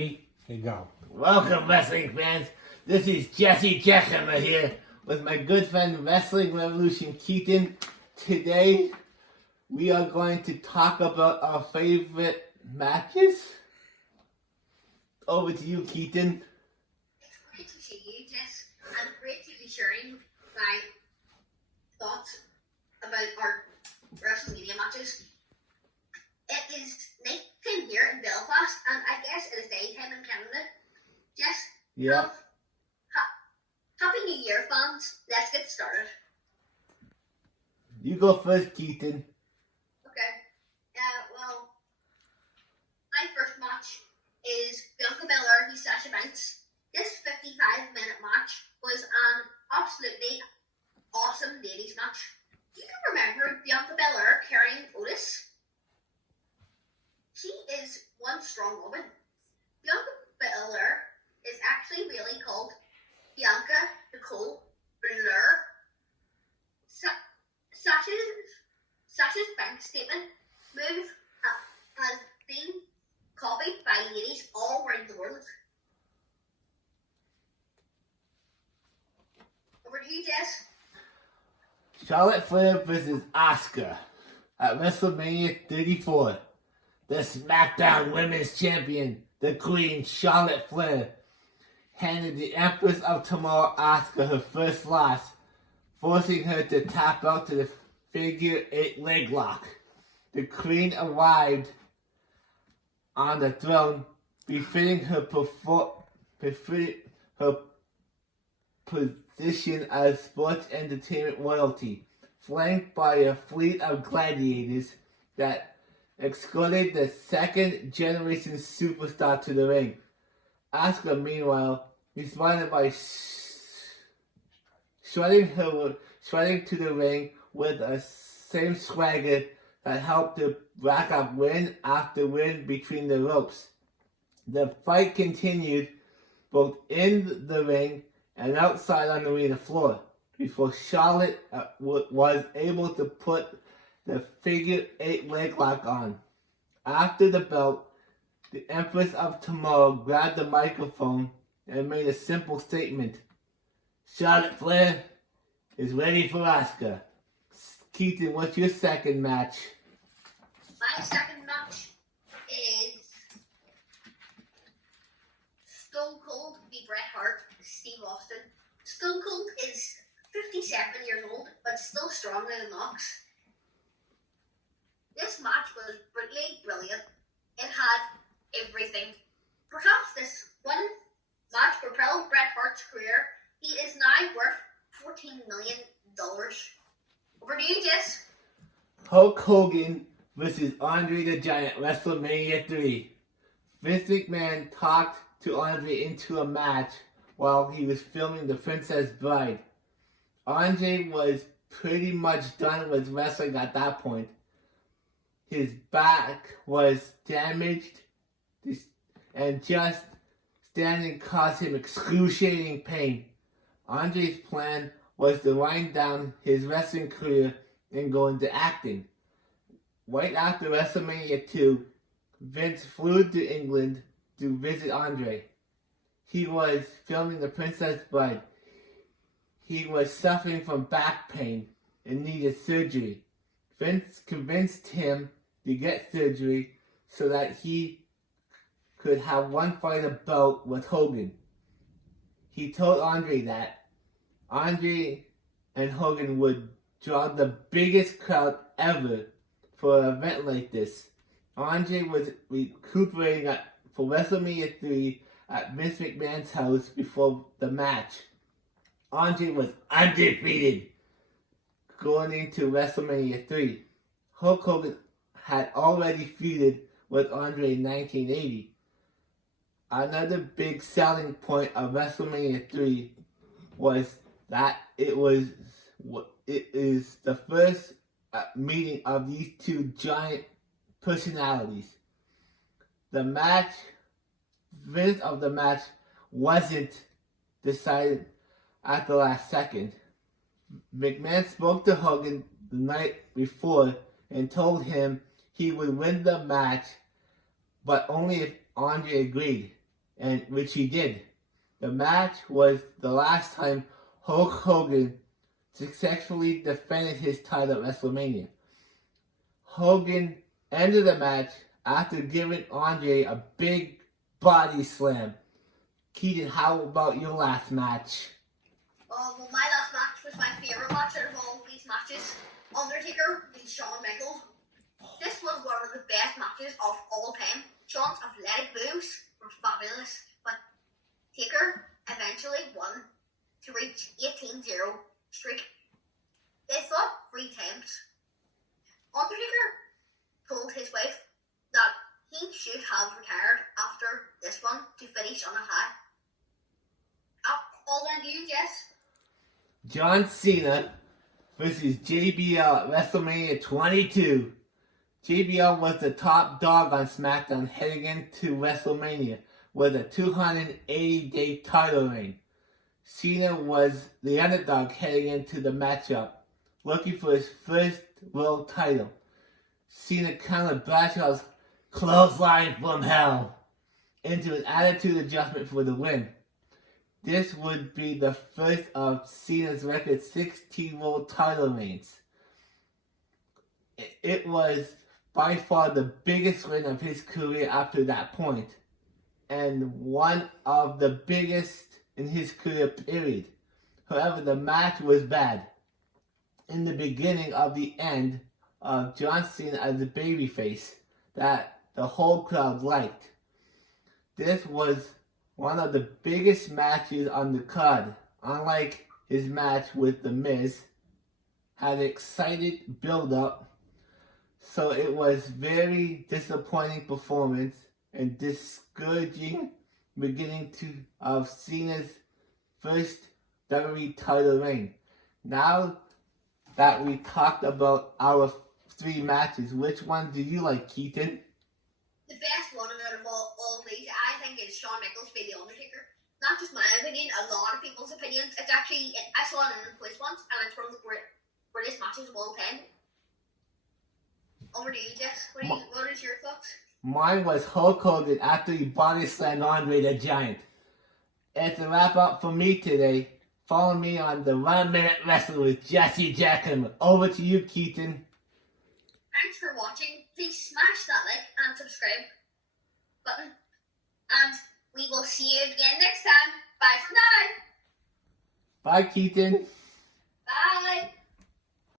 Here you go. Welcome, wrestling fans. This is Jesse Jackhammer here with my good friend Wrestling Revolution Keaton. Today, we are going to talk about our favorite matches. Over to you, Keaton. It's great to see you, Jess, and great to be sharing my thoughts about our Wrestlemania matches. It is nighttime here in Belfast, and I guess it is daytime in Canada. Jess, Yeah. Happy New Year, fans. Let's get started. You go first, Keaton. Okay. Well, my first match is Bianca Belair v Sasha Banks. This 55-minute match was an absolutely awesome ladies match. Do you remember Bianca Belair carrying Otis? She is one strong woman. Bianca Belair is actually really called Bianca Nicole Belair. Sasha's bank statement move has been copied by ladies all around the world. Over to you, Jess. Charlotte Flair versus Asuka at WrestleMania 34. The SmackDown Women's Champion, the Queen Charlotte Flair, handed the Empress of Tomorrow Asuka her first loss, forcing her to tap out to the figure 8 leg lock. The Queen arrived on the throne, befitting her position as sports entertainment royalty, flanked by a fleet of gladiators that escorted the second generation superstar to the ring. Asuka, meanwhile, responded by strutting to the ring with a same swagger that helped to rack up win after win between the ropes. The fight continued both in the ring and outside on the arena floor before Charlotte was able to put the figure 8 leg lock on. After the belt, the Empress of Tomorrow grabbed the microphone and made a simple statement. Charlotte Flair is ready for Asuka. Keaton, what's your second match? My second match is Stone Cold v Bret Hart, Steve Austin. Stone Cold is 57 years old, but still stronger than Knox. This match was brutally brilliant. It had everything. Perhaps this one match propelled Bret Hart's career. He is now worth $14 million. Over to you, Jess. Hulk Hogan versus Andre the Giant, WrestleMania 3. Vince McMahon talked to Andre into a match while he was filming The Princess Bride. Andre was pretty much done with wrestling at that point. His back was damaged, and just standing caused him excruciating pain. Andre's plan was to wind down his wrestling career and go into acting. Right after WrestleMania 2, Vince flew to England to visit Andre. He was filming The Princess Bride. He was suffering from back pain and needed surgery. Vince convinced him to get surgery so that he could have one fight bout with Hogan. He told Andre that Andre and Hogan would draw the biggest crowd ever for an event like this. Andre was recuperating for WrestleMania 3 at Vince McMahon's house before the match. Andre was undefeated going into WrestleMania 3. Hulk Hogan had already feuded with Andre in 1980. Another big selling point of WrestleMania 3 was that it is the first meeting of these two giant personalities. The match wasn't decided at the last second. McMahon spoke to Hogan the night before and told him he would win the match, but only if Andre agreed. and which he did. The match was the last time Hulk Hogan successfully defended his title at WrestleMania. Hogan ended the match after giving Andre a big body slam. Keaton, how about your last match? Well, my last match was my favourite match out of all these matches. Undertaker and Shawn Michaels. This was one of the best matches of all time. Shawn's athletic moves were fabulous, but Taker eventually won to reach 18-0 streak. They fought 3 times. Undertaker told his wife that he should have retired after this one to finish on a high. All then you, Jess? John Cena versus JBL at WrestleMania 22. JBL was the top dog on SmackDown heading into WrestleMania with a 280-day title reign. Cena was the underdog heading into the matchup, looking for his first world title. Cena countered Bradshaw's clothesline from hell into an attitude adjustment for the win. This would be the first of Cena's record 16 world title reigns. It was by far the biggest win of his career after that point, and one of the biggest in his career period. However, the match was bad. In the beginning of the end of John Cena as a babyface that the whole crowd liked. This was one of the biggest matches on the card, unlike his match with The Miz, had an excited build-up, so it was very disappointing performance and discouraging beginning of Cena's first WWE title reign. Now that we talked about our 3 matches, which one do you like, Keaton? The best one out of all of these, I think, is Shawn Michaels v. The Undertaker. Not just my opinion, a lot of people's opinions. It's actually, I saw it in a quiz once, and it's one of the greatest matches of all time. Over to you, Jess. What is your thoughts? Mine was Hulk Hogan after he body slammed Andre the Giant. It's a wrap up for me today. Follow me on the 1 Minute Wrestling with Jesse Jackson. Over to you, Keaton. Thanks for watching. Please smash that like and subscribe button. And we will see you again next time. Bye for now. Bye, Keaton. Bye.